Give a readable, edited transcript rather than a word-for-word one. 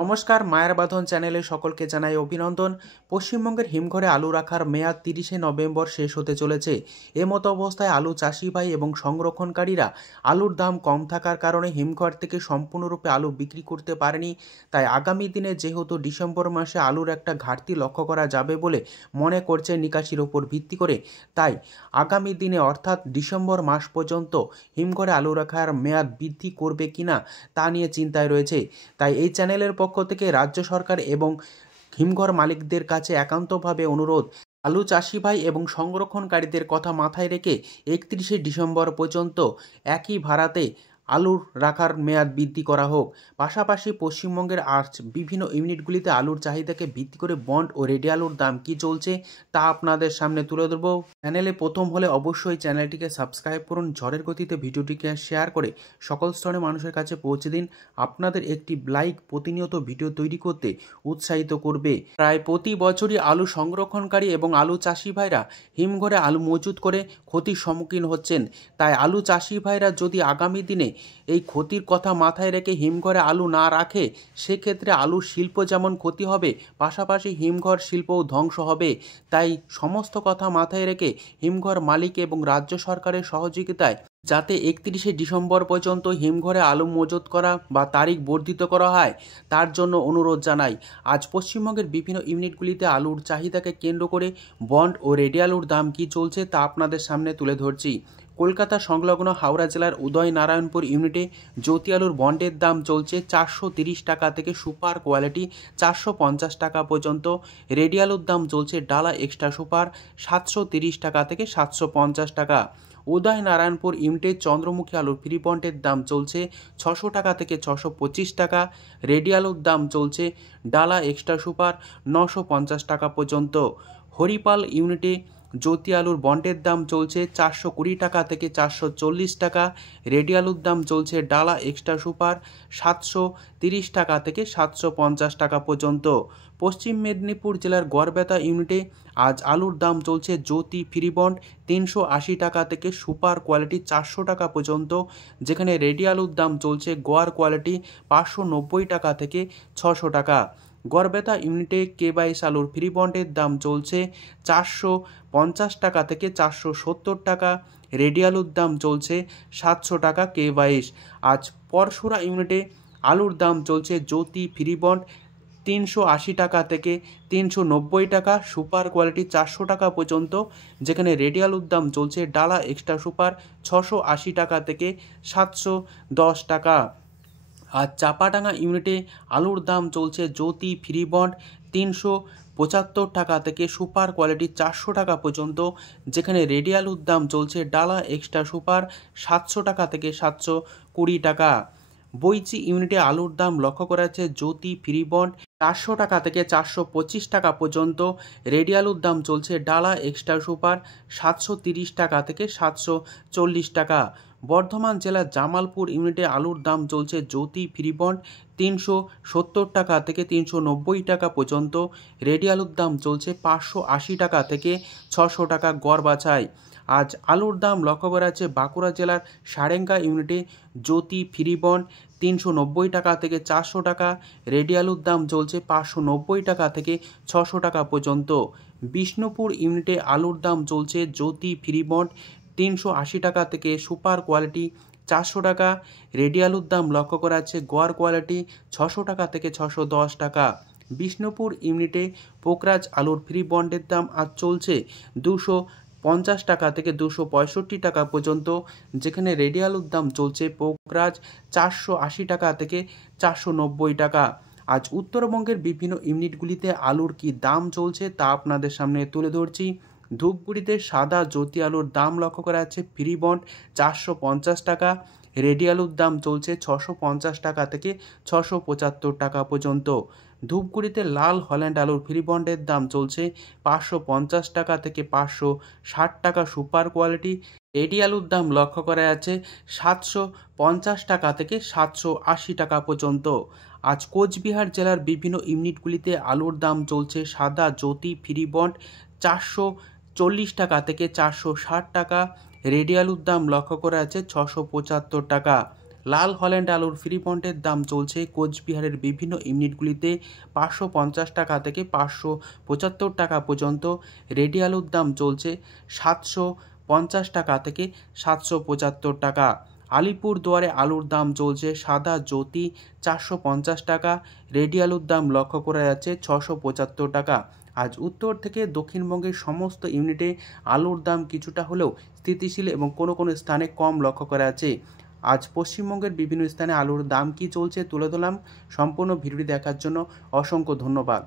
নমস্কার, মায়ের বাঁধন চ্যানেলে সকলকে জানাই অভিনন্দন। পশ্চিমবঙ্গের হিমঘরে আলু রাখার মেয়াদ 30শে নভেম্বর শেষ হতে চলেছে। এমতো অবস্থায় আলু চাষি ভাই এবং সংরক্ষণকারীরা আলুর দাম কম থাকার কারণে হিমঘর থেকে সম্পূর্ণরূপে আলু বিক্রি করতে পারেনি। তাই আগামী দিনে যেহেতু ডিসেম্বর মাসে আলুর একটা ঘাটতি লক্ষ্য করা যাবে বলে মনে করছে নিকাশির ওপর ভিত্তি করে, তাই আগামী দিনে অর্থাৎ ডিসেম্বর মাস পর্যন্ত হিমঘরে আলু রাখার মেয়াদ বৃদ্ধি করবে কিনা তা নিয়ে চিন্তায় রয়েছে। তাই এই চ্যানেলের পক্ষ থেকে রাজ্য সরকার এবং হিমঘর মালিকদের কাছে একান্তভাবে অনুরোধ, আলু চাষি ভাই এবং সংরক্ষণকারীদের কথা মাথায় রেখে 31শে ডিসেম্বর পর্যন্ত একই ভাড়াতে আলুর রাখার মেয়াদ বৃদ্ধি করা হোক। পাশাপাশি পশ্চিমবঙ্গের বিভিন্ন ইউনিটগুলিতে আলুর চাহিদাকে ভিত্তি করে বন্ড ও রেডি আলুর দাম কী চলছে তা আপনাদের সামনে তুলে ধরব। চ্যানেলে প্রথম হলে অবশ্যই চ্যানেলটিকে সাবস্ক্রাইব করুন, ঝড়ের গতিতে ভিডিওটিকে শেয়ার করে সকল স্তরের মানুষের কাছে পৌঁছে দিন। আপনাদের একটি লাইক প্রতিনিয়ত ভিডিও তৈরি করতে উৎসাহিত করবে। প্রায় প্রতি বছরই আলু সংরক্ষণকারী এবং আলু চাষি ভাইরা হিমঘরে আলু মজুত করে ক্ষতির সম্মুখীন হচ্ছেন। তাই আলু চাষি ভাইরা যদি আগামী দিনে এই ক্ষতির কথা মাথায় রেখে হিমঘরে আলু না রাখে, সেক্ষেত্রে আলুর শিল্প যেমন ক্ষতি হবে, পাশাপাশি হিমঘর শিল্পও ধ্বংস হবে। তাই সমস্ত কথা মাথায় রেখে হিমঘর মালিক এবং রাজ্য সরকারের সহযোগিতায় যাতে 31শে ডিসেম্বর পর্যন্ত হিমঘরে আলু মজুত করা বা তারিখ বর্ধিত করা হয়, তার জন্য অনুরোধ জানাই। আজ পশ্চিমবঙ্গের বিভিন্ন ইউনিটগুলিতে আলুর চাহিদাকে কেন্দ্র করে বন্ড ও রেডি আলুর দাম কী চলছে তা আপনাদের সামনে তুলে ধরছি। কলকাতা সংলগ্ন হাওড়া জেলার উদয়নারায়ণপুর ইউনিটে জ্যোতি আলুর বন্ডের দাম চলছে 430 টাকা থেকে সুপার কোয়ালিটি 450 টাকা পর্যন্ত। রেডি আলুর দাম চলছে ডালা এক্সট্রা সুপার 730 টাকা থেকে 750 টাকা। উদয়নারায়ণপুর ইউনিটে চন্দ্রমুখী আলুর ফ্রি বন্ডের দাম চলছে 600 টাকা থেকে 625 টাকা। রেডি আলুর দাম চলছে ডালা এক্সট্রা সুপার 950 টাকা পর্যন্ত। হরিপাল ইউনিটে জ্যোতি আলুর বন্ডের দাম চলছে 420 টাকা থেকে 440 টাকা। রেডি আলুর দাম চলছে ডালা এক্সট্রা সুপার 730 টাকা থেকে 750 টাকা পর্যন্ত। পশ্চিম মেদিনীপুর জেলার গড়বেতা ইউনিটে আজ আলুর দাম চলছে জ্যোতি ফ্রি বন্ড 380 টাকা থেকে সুপার কোয়ালিটি 400 টাকা পর্যন্ত, যেখানে রেডি আলুর দাম চলছে গোয়ার কোয়ালিটি 590 টাকা থেকে 600 টাকা। গড়বেতা ইউনিটে K22 আলুর ফ্রি বন্ডের দাম চলছে 450 টাকা থেকে 470 টাকা। রেডি আলুর দাম চলছে 700 টাকা K22। আজ পরশুরা ইউনিটে আলুর দাম চলছে জ্যোতি ফ্রি বন্ড 380 টাকা থেকে 390 টাকা, সুপার কোয়ালিটি 400 টাকা পর্যন্ত, যেখানে রেডি আলুর দাম চলছে ডালা এক্সট্রা সুপার 680 টাকা থেকে 710 টাকা। আর চাপাডাঙ্গা ইউনিটে আলুর দাম চলছে জ্যোতি ফ্রি বন্ড 375 টাকা থেকে সুপার কোয়ালিটি 400 টাকা পর্যন্ত, যেখানে রেডি আলুর দাম চলছে ডালা এক্সট্রা সুপার 700 টাকা থেকে 720 টাকা। বইচি ইউনিটে আলুর দাম লক্ষ্য করা যাচ্ছে জ্যোতি ফ্রি বন্ড 400 টাকা থেকে 425 টাকা পর্যন্ত। রেডি আলুর দাম চলছে ডালা এক্সট্রা সুপার 730 টাকা থেকে 740 টাকা। বর্ধমান জেলার জামালপুর ইউনিটে আলুর দাম চলছে জ্যোতি ফ্রি বন্ড 370 টাকা থেকে 390 টাকা পর্যন্ত। রেডি আলুর দাম চলছে 580 টাকা থেকে 600 টাকা গড় বাছাই। আজ আলুর দাম লক্ষ্য করা যাচ্ছে বাঁকুড়া জেলার সারেঙ্গা ইউনিটে জ্যোতি ফ্রি বন্ড 390 টাকা থেকে 400 টাকা। রেডি আলুর দাম চলছে 590 টাকা থেকে 600 টাকা পর্যন্ত। বিষ্ণুপুর ইউনিটে আলুর দাম চলছে জ্যোতি ফ্রি বন্ড 380 টাকা থেকে সুপার কোয়ালিটি 400 টাকা। রেডি আলুর দাম লক্ষ্য করা যাচ্ছে গোয়ার কোয়ালিটি 600 টাকা থেকে 610 টাকা। বিষ্ণুপুর ইউনিটে পোকরাজ আলুর ফ্রি বন্ডের দাম আজ চলছে 250 টাকা থেকে 265 টাকা পর্যন্ত, যেখানে রেডি আলুর দাম চলছে পোকরাজ 480 টাকা থেকে 490 টাকা। আজ উত্তরবঙ্গের বিভিন্ন ইউনিটগুলিতে আলুর কি দাম চলছে তা আপনাদের সামনে তুলে ধরছি। ধূপগুড়িতে সাদা জ্যোতি আলুর দাম লক্ষ্য করা যাচ্ছে ফ্রি বন্ড 450 টাকা। রেডি আলুর দাম চলছে 650 টাকা থেকে 675 টাকা পর্যন্ত। ধূপগুড়িতে লাল হল্যান্ড আলুর ফ্রি বন্ডের দাম চলছে 550 টাকা থেকে 560 টাকা সুপার কোয়ালিটি। রেডি আলুর দাম লক্ষ্য করা যাচ্ছে 750 টাকা থেকে 780 টাকা পর্যন্ত। আজ কোচবিহার জেলার বিভিন্ন ইউনিটগুলিতে আলুর দাম চলছে সাদা জ্যোতি ফ্রি বন্ড 440 টাকা থেকে 460 টাকা। রেডি আলুর দাম লক্ষ্য করা যাচ্ছে 675 টাকা। লাল হল্যান্ড আলুর ফ্রি পন্টের দাম চলছে কোচবিহারের বিভিন্ন ইউনিটগুলিতে 550 টাকা থেকে 575 টাকা পর্যন্ত। রেডি আলুর দাম চলছে 750 টাকা থেকে 775 টাকা। আলিপুরদুয়ারে আলুর দাম চলছে সাদা জ্যোতি 450 টাকা। রেডি আলুর দাম লক্ষ্য করা যাচ্ছে 675 টাকা। আজ উত্তর থেকে দক্ষিণবঙ্গের সমস্ত ইউনিটে আলুর দাম কিছুটা হলেও স্থিতিশীল এবং কোনো কোনো স্থানে কম লক্ষ্য করা যাচ্ছে। আজ পশ্চিমবঙ্গের বিভিন্ন স্থানে আলুর দাম কী চলছে তুলে ধরলাম। সম্পূর্ণ ভিডিওটি দেখার জন্য অসংখ্য ধন্যবাদ।